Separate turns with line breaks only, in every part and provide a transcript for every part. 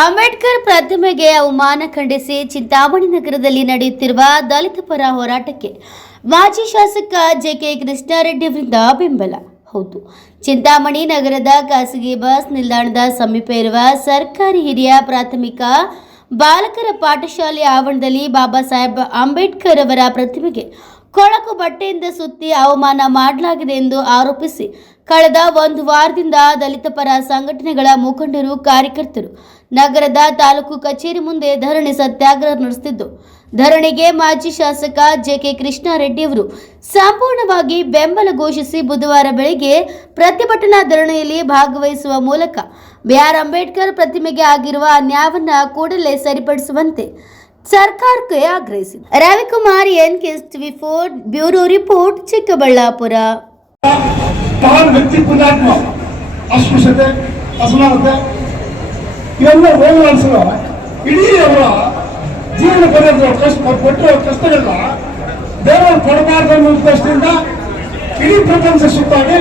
ಅಂಬೇಡ್ಕರ್ ಪ್ರತಿಮೆಗೆ ಅವಮಾನ ಖಂಡಿಸಿ ಚಿಂತಾಮಣಿ ನಗರದಲ್ಲಿ ನಡೆಯುತ್ತಿರುವ ದಲಿತ ಪರ ಹೋರಾಟಕ್ಕೆ ಮಾಜಿ ಶಾಸಕ ಜೆ ಕೆ ಕೃಷ್ಣಾರೆಡ್ಡಿ ಅವರಿಂದ ಬೆಂಬಲ. ಹೌದು, ಚಿಂತಾಮಣಿ ನಗರದ ಖಾಸಗಿ ಬಸ್ ನಿಲ್ದಾಣದ ಸಮೀಪ ಇರುವ ಸರ್ಕಾರಿ ಹಿರಿಯ ಪ್ರಾಥಮಿಕ ಬಾಲಕರ ಪಾಠಶಾಲೆ ಆವರಣದಲ್ಲಿ ಬಾಬಾ ಸಾಹೇಬ್ ಅಂಬೇಡ್ಕರ್ ಅವರ ಪ್ರತಿಮೆಗೆ ಕೊಳಕು ಬಟ್ಟೆಯಿಂದ ಸುತ್ತಿ ಅವಮಾನ ಮಾಡಲಾಗಿದೆ ಎಂದು ಆರೋಪಿಸಿ ಕಳೆದ ಒಂದು ವಾರದಿಂದ ದಲಿತ ಪರ ಸಂಘಟನೆಗಳ ಮುಖಂಡರು, ಕಾರ್ಯಕರ್ತರು ನಗರದ ತಾಲೂಕು ಕಚೇರಿ ಮುಂದೆ ಧರಣಿ ಸತ್ಯಾಗ್ರಹ ನಡೆಸುತ್ತಿದ್ದು, ಧರಣಿಗೆ ಮಾಜಿ ಶಾಸಕ ಜೆಕೆ ಕೃಷ್ಣಾರೆಡ್ಡಿ ಅವರು ಸಂಪೂರ್ಣವಾಗಿ ಬೆಂಬಲ ಘೋಷಿಸಿ ಬುಧವಾರ ಬೆಳಗ್ಗೆ ಪ್ರತಿಭಟನಾ ಧರಣಿಯಲ್ಲಿ ಭಾಗವಹಿಸುವ ಮೂಲಕ ಬಿಆರ್ ಅಂಬೇಡ್ಕರ್ ಪ್ರತಿಮೆಗೆ ಆಗಿರುವ ಅನ್ಯಾಯವನ್ನು ಕೂಡಲೇ ಸರಿಪಡಿಸುವಂತೆ ಸರ್ಕಾರಕ್ಕೆ ಆಗ್ರಹಿಸಿ Ravikumar N TV four, bureau report, Chikkaballapura.
ಮಹಾನ್ ವ್ಯಕ್ತಿ ಪುಣ್ಯಾತ್ಮ. ಅಸ್ಪೃಶ್ಯತೆ ಅಸಮಾನತೆ, ಇವೆಲ್ಲ ಹೋಗಲಾಡಿಸುವ ಇಡೀ ಅವರ ಜೀವನ ಪರ್ಯಂತ ಕಷ್ಟ, ಕೊಟ್ಟಿರೋ ಕಷ್ಟಗಳನ್ನ ದೇವರು ಕೊಡಬಾರ್ದು ಅನ್ನೋ ಉದ್ದೇಶದಿಂದ ಇಡೀ ಪ್ರಪಂಚ ಸುತ್ತಾಗಿ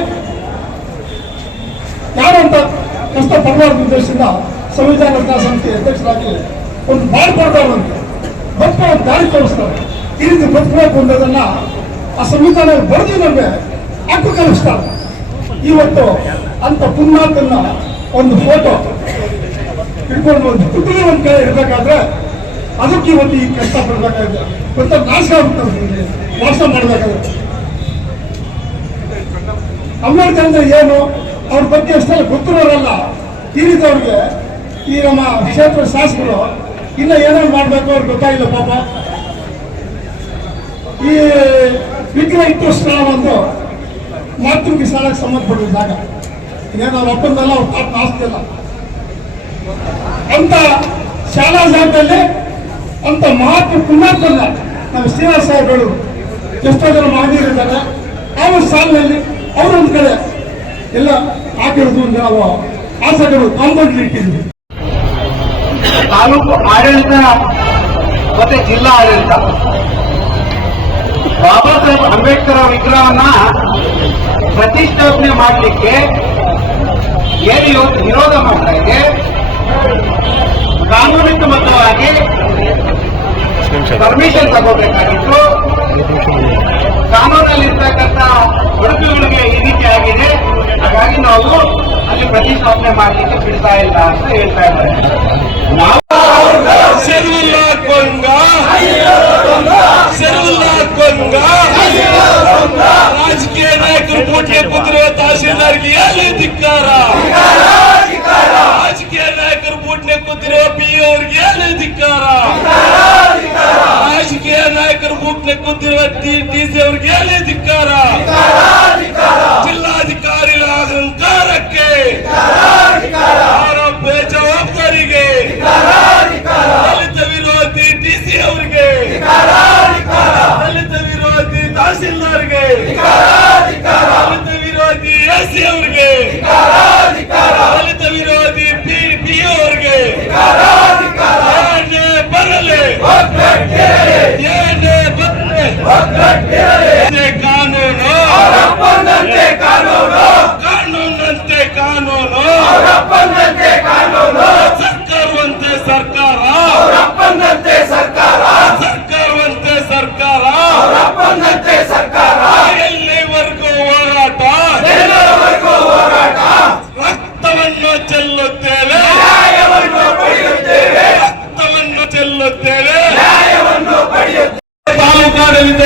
ಯಾರಂತ ಕಷ್ಟ ಪಡಬಾರ್ದು ಉದ್ದೇಶದಿಂದ ಸಂವಿಧಾನ ರಚನಾ ಸಮಿತಿ ಅಧ್ಯಕ್ಷರಾಗಿ ಒಂದು ಮಾಡ್ಕೊಡ್ತಾರಂತೆ ಬದುಕೋ ಒಂದು ದಾರಿ ತೋರಿಸ್ತಾರೆ. ಈ ರೀತಿ ಬದುಕಬೇಕು ಅನ್ನೋದನ್ನ ಆ ಸಂವಿಧಾನ ಬರೆದು ನಮಗೆ ಹಕ್ಕು ಕಲಿಸ್ತಾರೆ ಇವತ್ತು ಅಂತ ಪುನ್ನಾತನ್ನ ಒಂದು ಫೋಟೋ ಇಟ್ಕೊಂಡು ಒಂದು ಒಂದು ಕಡೆ ಇರಬೇಕಾದ್ರೆ ಅದಕ್ಕೆ ಇವತ್ತು ಈ ಕಷ್ಟ ಪಡ್ಬೇಕಾಗಿದೆ ಕೊಂತ ನಾಶ ಆಗುತ್ತೆ ನಾಶ ಮಾಡಬೇಕಾಗುತ್ತೆ ಅಂಬೇಡ್ಕರ್ ಅಂದ್ರೆ ಏನು? ಅವ್ರ ಬಗ್ಗೆ ಅಷ್ಟೆಲ್ಲ ಗೊತ್ತಿರೋರಲ್ಲ. ಈ ರೀತಿ ಅವ್ರಿಗೆ ಈ ನಮ್ಮ ಕ್ಷೇತ್ರ ಶಾಸಕರು ಇನ್ನ ಏನೇನು ಮಾಡ್ಬೇಕು ಅವ್ರಿಗೆ ಗೊತ್ತಾಗಿಲ್ಲ ಪಾಪ. ಈ ವಿಗ್ರಹ ಇಟ್ಟು ಸ್ಥಳ ಒಂದು ಮಾತೃಕೆ ಸ್ಥಳಕ್ಕೆ ಸಂಬಂಧಪಟ್ಟಿದ ಜಾಗ ಇದೇನು ಅವ್ರ ಅಪ್ಪಂದಲ್ಲ, ಅವ್ರ ತಾತ ಅಂತ ಶಾಲಾ ಜಾಗದಲ್ಲಿ ಅಂತ ಮಹಾತ್ಮ ಪುಣ್ಯಾತ್ಮಲ್ಲ ನಮ್ಮ ಶ್ರೀನಿವಾಸ ಸಾಹೇಬ್ಗಳು ಎಷ್ಟೋ ಜನ ಮಹನೀಯರಿದ್ದಾರೆ ಅವ್ರ ಸಾಲಿನಲ್ಲಿ ಅವರೊಂದು ಕಡೆ ಎಲ್ಲ ಹಾಕಿರೋದು ನಾವು ಆಸೆಗಳು ಕಾಂಪೌಂಡ್ ಇಟ್ಟಿದ್ವಿ
ತಾಲೂಕು ಆಡಳಿತ ಮತ್ತೆ ಜಿಲ್ಲಾ ಆಡಳಿತ. ಬಾಬಾ ಸಾಹೇಬ್ ಅಂಬೇಡ್ಕರ್ ಅವರ ವಿಗ್ರಹವನ್ನ ಪ್ರತಿಷ್ಠಾಪನೆ ಮಾಡಲಿಕ್ಕೆ ಏನು ಇವತ್ತು ವಿರೋಧ ಮಾಡ್ತಾ ಇದೆ? ಕಾನೂನಿಕಬದ್ಧವಾಗಿ ಪರ್ಮಿಷನ್ ತಗೋಬೇಕಾಗಿತ್ತು. ಕಾನೂನಲ್ಲಿರ್ತಕ್ಕಂಥ ಉಡುಪುಗಳಿಗೆ ಈ ರೀತಿ ಆಗಿದೆ. ಹಾಗಾಗಿ ನಾವು ಅಲ್ಲಿ ಪ್ರತಿಷ್ಠಾಪನೆ ಮಾಡಲಿಕ್ಕೆ ಬಿಡ್ತಾ ಇಲ್ಲ ಅಂತ ಹೇಳ್ತಾ ಇದ್ದಾರೆ.
ಭಂಗ ರಾಜಕೀಯ ನಾಯಕರು ಕೂಟ್ಲೆ ಕುದುರೆ ತಹಶೀಲ್ದಾರ್ಗೆ ಎಲ್ಲಿ ಧಿಕ್ಕಾರ? ರಾಜಕೀಯ ನಾಯಕರು ಬೂಟ್ನೆ ಕೂತಿರೋ ಪಿ ಅವ್ರಿಗೆ ಎಲ್ಲಿ ಧಿಕ್ಕಾರ? ರಾಜಕೀಯ ನಾಯಕರು ಬೂಟ್ನೆ ಕೂತಿರೋ ಟಿ ಸಿ ಅವ್ರಿಗೆ ಎಲ್ಲಿ ಧಿಕ್ಕಾರ? ಜಿಲ್ಲಾಧಿಕಾರಿಗಳ ಅಹಂಕಾರಕ್ಕೆ ದಲಿತ ವಿರೋಧಿ ಎಸಿ ಅವರಿಗೆ ದಲಿತ ವಿರೋಧಿ ಪಿ ಪಿ ಅವರಿಗೆ ಏನೇ ಬರಲಿ ಏನೇ ಬರಲಿ ಕಾನೂನು. ಕಾನೂನಂತೆ ಕಾನೂನು ತಾಲೂಕಾಡಳಿತ